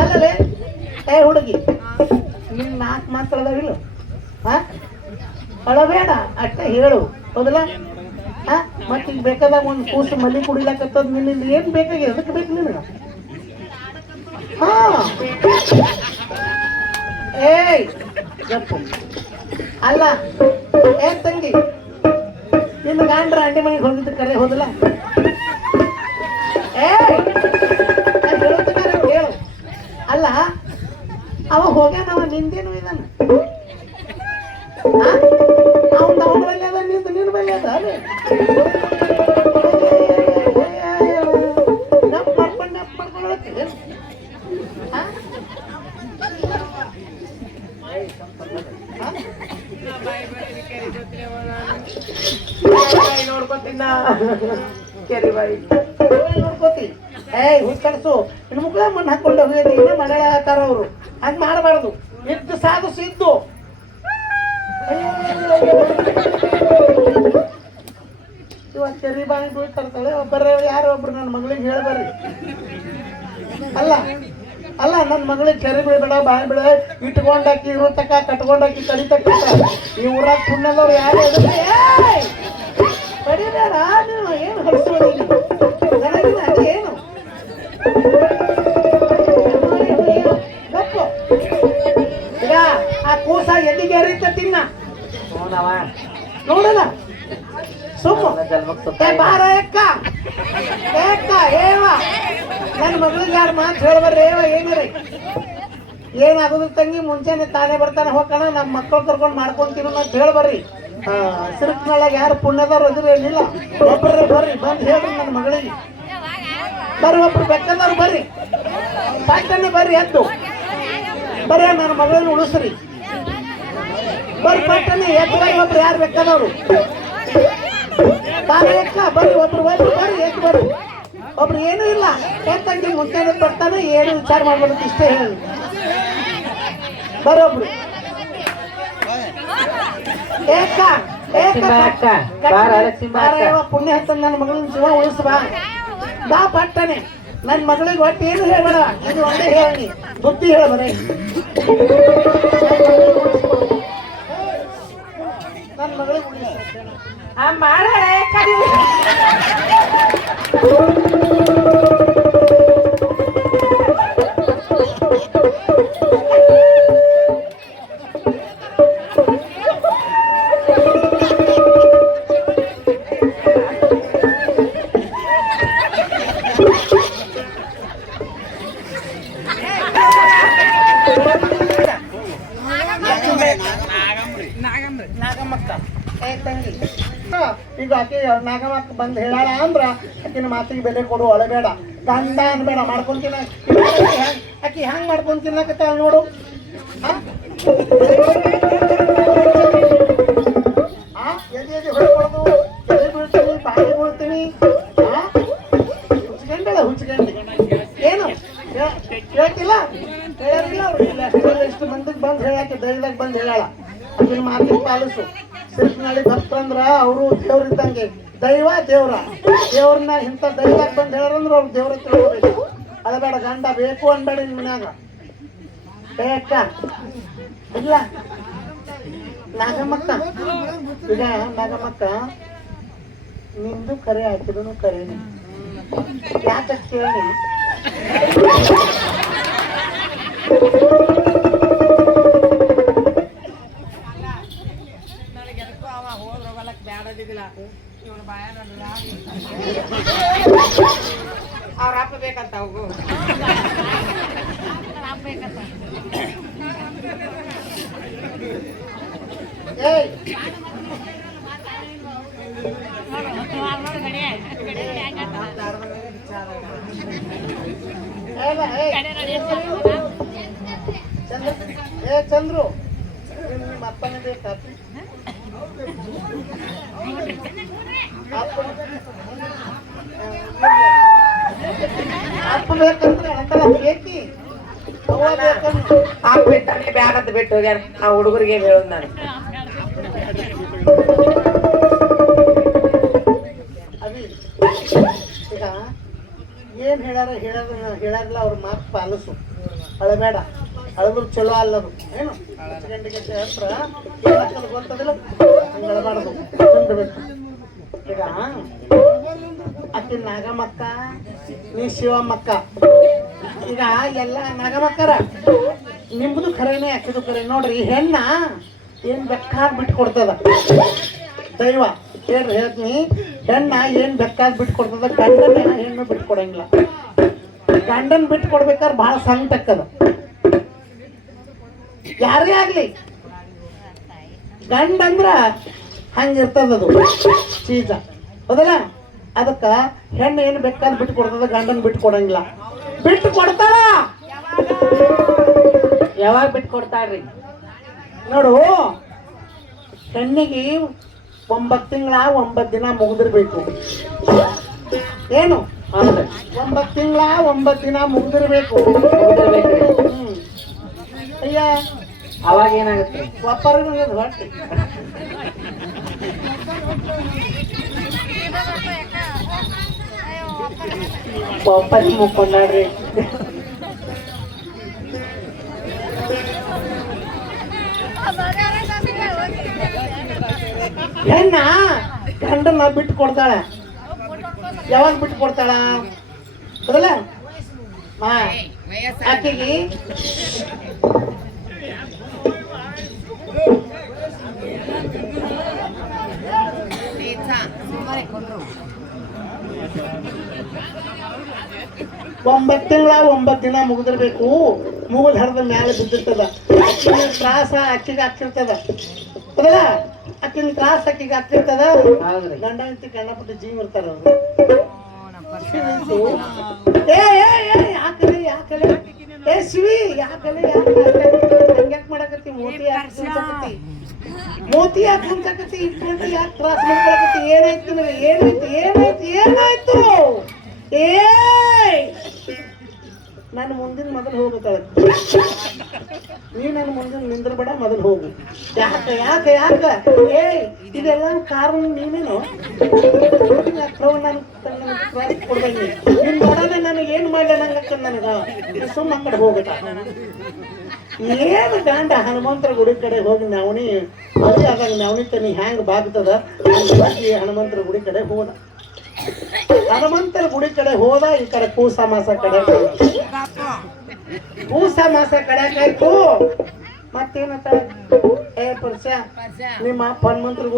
ಅಲ್ಲೇ ಏ ಹುಡುಗಿ ನಿನ್ 4 ಮಾತಾಡೋದಿಲ್ಲ ಅಳಬೇಡ ಅಷ್ಟೇ ಹೇಳು ಹೌದಲ್ಲ ಮತ್ತೆ ಈಗ ಬೇಕಾದಾಗ ಒಂದು ಕೂಸು ಮಲ್ಲಿ ಕುಡಿಲಾಕತ್ತದ ನಿನ್ನಿಂದ ಏನ್ ಬೇಕಾಗಿದೆ ಅದಕ್ಕೆ ಬೇಕು ನಿನಗ ಹಾ ಏಯ್ ಗಪ್ಪು ಅಲ್ಲ ಏನ್ ತಂಗಿ ನಿನ್ನ ಗಾಂಡ್ರ ಅಂಡಿ ಮನೆಗೆ ಹೋಗಿದ್ದು ಕರೆ ಹೋದಲ್ಲ ಹೇಳು ಅಲ್ಲ ಅವ ಹೋಗ್ಯಾನವ ನಿಂದೇನು ಇದಾನ ಅವನ ಬಲ್ಲೆ ಅದ ನಿಂದು ನಿನ್ನ ಬಲ್ಲೆ ಅದ ನಪ್ ಮಾಡ್ಕೊಂಡು ನೋಡ್ಕೊತೀನ ಕೆರಿ ಬಾಯಿ ನೋಡ್ಕೋತಿ ಹುಡ್ಕಡ್ಸು ಇನ್ನು ಮುಗ್ಳ ಮಣ್ಣು ಹಾಕೊಂಡು ಹೋಗಿದ್ರಿ ಇನ್ನೂ ಮಗಳ ಹಾಕಾರ ಅವರು ಹಂಗೆ ಮಾಡಬಾರ್ದು ಇದ್ದು ಸಾಧು ಸಿದ್ದು ಇವತ್ತು ಕೆರಿ ಬಾಯಿ ಬೀಳ್ತಾರ್ತಾಳೆ ಒಬ್ಬರೇ ಯಾರೋ ಒಬ್ರು ನನ್ನ ಮಗಳಿಗೆ ಹೇಳ್ಬರ್ರಿ ಅಲ್ಲ ಅಲ್ಲ ನನ್ನ ಮಗಳಿಗೆ ಕೆರೆ ಬೀಳ್ಬೇಡ ಬಾಯಿ ಬೀಳ ಇಟ್ಕೊಂಡಾಕಿ ಇರೋ ತಕ ಕಟ್ಕೊಂಡಾಕಿ ಕಡಿತಕ್ಕ ಈ ಊರಾಗ ಪುಣ್ಯದವ್ರು ಯಾರು ಬಡಿಬೇಡ ನೀವು ಏನು ಹೊಲಿಸೋದು ನನಗಿನ ಏನು ಗಪ್ಪು ಈಗ ಆ ಕೂಸ ಎಲ್ಲಿಗೆ ಹರಿತ ತಿನ್ನ ನೋಡಲ್ಲ ಸುಮ್ಮ ಬಾರ ಎಕ್ಕ ಏವ ನನ್ನ ಮಗಳಿಗೆ ಯಾರು ಮಾತು ಹೇಳ್ಬರ್ರಿ ಏವ ಏನ್ರಿ ಏನಾಗೋದ್ರ ತಂಗಿ ಮುಂಚೆನೆ ತಾನೇ ಬರ್ತಾನೆ ಹೋಗೋಣ ನಮ್ಮ ಮಕ್ಕಳು ಕರ್ಕೊಂಡು ಮಾಡ್ಕೊಂತೀವಿ ಅಂತ ಹೇಳ್ಬರ್ರಿ ಸಿರುಕ್ನೊಳಗೆ ಯಾರು ಪುಣ್ಯದವ್ರು ಅದ್ರ ಏನಿಲ್ಲ ಒಬ್ಬರೇ ಬರ್ರಿ ಬಂದು ಹೇಳ್ರಿ ನನ್ನ ಮಗಳಿಗೆ ಬರ್ರಿ ಒಬ್ರು ಬೆಕ್ಕದವ್ರು ಬರ್ರಿ ಪಟ್ಟನೆ ಬರ್ರಿ ಎದ್ದು ಬರ್ರಿ ನನ್ನ ಮಗಳನ್ನ ಉಳಿಸ್ರಿ ಬರ್ರಿ ಪಟ್ಟನೆ ಎದ್ದು ಒಬ್ರು ಯಾರು ಬೆಕ್ಕದವ್ರು ಬಾರಿ ಎಕ್ಕ ಬರ್ರಿ ಒಬ್ರು ಬರ್ರಿ ಎದ್ದು ಬರ್ರಿ ಒಬ್ರು ಏನೂ ಇಲ್ಲ ತಂಗಿ ಮುಂಚೆನೆ ಬರ್ತಾನೆ ಏನು ವಿಚಾರ ಮಾಡ್ಬೋದು ಇಷ್ಟೇ ಹೇಳಿ ಬರೋಬ್ರು ಪುಣ್ಯ ಹತ್ತ ನನ್ನ ಮಗಳನ್ನ ಶಿವ ಉಳಿಸ್ ಬಾ ಪಟ್ಟನೆ ನನ್ನ ಮಗಳಿಗೆ ಒಟ್ಟು ಏನು ಹೇಳ್ಬೇಡ ಇದು ಒಂದೇ ಹೇಳಿ ಬುದ್ಧಿ ಹೇಳ ಬರೀ ನನ್ನ ಮಗಳಿಗೆ ಮಾಡ ಈಗ ಆಕೆ ನಾಗಮ್ಮಕ್ಕ ಬಂದು ಹೇಳಾಳ ಅಂದ್ರ ಆಕಿನ ಮಾತಿಗೆ ಬೆಲೆ ಕೊಡು ಅಳಬೇಡ ಗಂಡ ಅನ್ಬೇಡ ಮಾಡ್ಕೊಂತಿನ ಆಕಿ ಹಂಗ್ ಮಾಡ್ಕೊಂತಿನ್ನಕತ್ತ ನೋಡು ಎದೆ ಹೊಡ್ಕೊಳೋದು ಎದೆ ಬೀಳ್ತೀನಿ ಬಾಯಿ ಬೀಳ್ತೀನಿ ಹುಚ್ಕೊಂಡಳ ಹುಚ್ಕೊಂಡಿ ಏನು ಹೇಳ್ತಿಲ್ಲ ಹೇಳಿಲ್ಲ ಅವ್ರು ಎಷ್ಟು ಮಂದಿಗೆ ಬಂದು ಹೇಳಾಕೆ ಧೈರ್ಯದಾಗ ಬಂದು ಹೇಳಾಳ ಆಕಿನ ಮಾತಿಗೆ ಪಾಲಿಸು ಸಿರ್ಕ್ನಳ್ಳಿ ಭಕ್ತರಂದ್ರ ಅವರು ದೇವ್ರಿದ್ದಂಗೆ ದೈವ ದೇವ್ರನ್ನ ಇಂಥ ದೈವಕ್ಕೆ ಬಂದು ಹೇಳಂದ್ರೆ ಅವ್ರು ದೇವ್ರ ತಿಳ್ಕೋಬೇಕು ಅಳಬೇಡ ಗಂಡ ಬೇಕು ಅನ್ಬೇಡ ನಿನ್ ಮನ್ಯಾಗ ಬೇಕ ಇಲ್ಲ ನಾಗಮ್ಮಕ್ಕ ಈಗ ನಾಗಮ್ಮಕ್ಕ ನಿಂದು ಕರೆ ಹಾಕಿದನು ಕರೇನಿ ಯಾಕೆ ಕೇಳಿ ಅವ್ರ ಅಪ್ಪ ಬೇಕಂತ ಹೋಗು ಚಂದ್ರು ನಿಮ್ಮ ಅಪ್ಪನೇ ಬೇಕಾ ಅಪ್ಪ ಬೇಕಂದ್ರೆ ಅಂತರ ಬೇಕಿ ಆ ಬಿಟ್ಟಾನೆ ಬ್ಯಾಡಂತ ಬಿಟ್ಟು ಹೋಗ್ಯಾರ ಆ ಹುಡುಗರಿಗೆ ಹೇಳೋದು ನಾನು ಅವಿ ಈಗ ಏನ್ ಹೇಳಾರಲ್ಲ ಅವ್ರ ಮಾತು ಪಾಲಿಸು. ಅಳಬೇಡ, ಅಳದ್ರು ಚಲೋ ಅಲ್ಲದು ಏನು. ಗಂಟೆಗೆ ಹತ್ರ ಏನಾಗ್ತದೆ ಗೊತ್ತದಿಲ್ಲ, ಹಂಗೆ ಅಳಬಾರ್ದು, ತಿಂದ್ಬೇಕು. ಈಗ ಆಕಿ ನಾಗಮಕ್ಕ, ನೀ ಶಿವಮಕ್ಕ. ಈಗ ಎಲ್ಲ ನಾಗಮಕ್ಕರ ನಿಮ್ದು ಖರೇನೆ, ಆಕಿದು ಖರೆ. ನೋಡ್ರಿ, ಹೆಣ್ಣ ಏನ್ ಬೇಕಾದ್ ಬಿಟ್ಟು ಕೊಡ್ತದ ದೈವ. ಹೇಳ್ತೀನಿ, ಹೆಣ್ಣ ಏನ್ ಬೇಕಾದ್ ಬಿಟ್ಟು ಕೊಡ್ತದ, ಗಂಡನ ಹೆಣ್ಣು ಬಿಟ್ಟು ಕೊಡಂಗಿಲ್ಲ. ಗಂಡನ್ ಬಿಟ್ಟು ಕೊಡ್ಬೇಕಾದ್ರೆ ಬಹಳ ಸಂಕಟ ಆಕ್ಕದ. ಯಾರೇ ಆಗ್ಲಿ, ಗಂಡ ಅಂದ್ರ ಹಂಗಿರ್ತದದು ಚೀಜ, ಹೌದಲ್ಲ? ಅದಕ್ಕ ಹೆಣ್ಣು ಏನು ಬೇಕಾದ್ ಬಿಟ್ಟು ಕೊಡ್ತದ, ಗಂಡನ್ ಬಿಟ್ಟು ಕೊಡಂಗಿಲ್ಲ. ಬಿಟ್ಟು ಕೊಡ್ತಾಳ. ಯಾವಾಗ ಬಿಟ್ಟು ಕೊಡ್ತಾಳ್ರಿ? ನೋಡು, ಹೆಣ್ಣಿಗೆ 9 ತಿಂಗಳ 9 ದಿನ ಮುಗಿದಿರ್ಬೇಕು. ಏನು? 9 ತಿಂಗಳ 9 ದಿನ ಮುಗಿದಿರ್ಬೇಕು. ಅಯ್ಯ, ಅವಾಗ ಏನಾಗುತ್ತೆ? ಒಪ್ಪರಿಗೂ ಹೊಟ್ಟೆ ವಾಪಸ್ ಮುಕ್ಕೊಂಡ್ರಿ. ಹೆಣ್ಣ ಗಂಡನ ಬಿಟ್ಟು ಕೊಡ್ತಾಳ. ಯಾವಾಗ ಬಿಟ್ಟು ಕೊಡ್ತಾಳ? ಹೌದಲ್ಲ? ಆಕೆಗೆ ಒಂಬತ್ತು ತಿಂಗಳ 9 ದಿನ ಮುಗಿದಿರ್ಬೇಕು. ಮೂಗಲ್ ಹರಿದ ಮ್ಯಾಲೆ ಬಿದ್ದಿರ್ತದ. ಅಕ್ಕಿನ ತ್ರಾಸ ಅಕ್ಕಿಗೆ ಆಗ್ತಿರ್ತದ, ಹೌದಲ್ಲ? ಅಕ್ಕಿನ ತ್ರಾಸ ಅಕ್ಕಿಗೆ ಆಗ್ತಿರ್ತದ. ಗಂಡ ಹೆಂಡತಿ ಗಂಡಪಟ್ಟ ಜೀವ ಇರ್ತಾರ ಅವ್ರು. ಯಾಕಲೆ ಏ ಶಿವಿ, ಯಾಕಲೆ ಹಂಗ್ಯಾಕ್ ಮಾಡಕತ್ತಿ? ಮೋತಿ ಯಾಕೆ ಕುಂಚಕತ್ತಿ? ಮೋತಿ ಯಾಕೆ ಕುಂಚಕತ್ತಿ? ಇಟ್ಕೊಂಡು ಯಾಕೆ ತ್ರಾಸ ಮಾಡ್ಕೊಳಕತ್ತಿ? ಏನಾಯ್ತು ನಿನಗೆ? ಏನಾಯ್ತು? ನಾನು ಮುಂದಿನ ಮೊದಲು ಹೋಗುತ್ತಾಳ. ನೀ ನನ್ನ ಮುಂದಿನ ನಿಂದ್ರಬೇಡ, ಮೊದಲು ಹೋಗು. ಯಾಕೆ ಇದೆಲ್ಲ ಕಾರಣ ನೀನೇನು? ನಾನು ಕೊಡ್ಬೇಕು. ನಿನ್ ನೋಡೋಣ ನನಗೆ ಏನು ಮಾಡ್ಲ ನಂಗಕ್ಕ ನನಗೆ ಸುಮ್ಮ ಕಡೆ ಹೋಗುತ್ತ. ಏನು ಗಂಡ ಹನುಮಂತರ ಗುಡಿ ಕಡೆ ಹೋಗಿ ನವಣಿ ಮದುವೆ ಆದಾಗ ನವಣಿ ತನಿ ಹ್ಯಾಂಗ ಬಾಗ್ತದ ಹನುಮಂತರ ಗುಡಿ ಕಡೆ ಹೋದ. ಹನುಮಂತರ ಗುಡಿ ಕಡೆ ಹೋದ. ಈ ಕಡೆ ಕೂಸ ಮಾಸ ಕಡೆ ಕಡೆಕಾಯ್ತು. ಮತ್ತೇನಂತ, ಏ ಪರ್ಸ ನಿಮ್ಮ ಹನುಮಂತರ ಗುಡಿ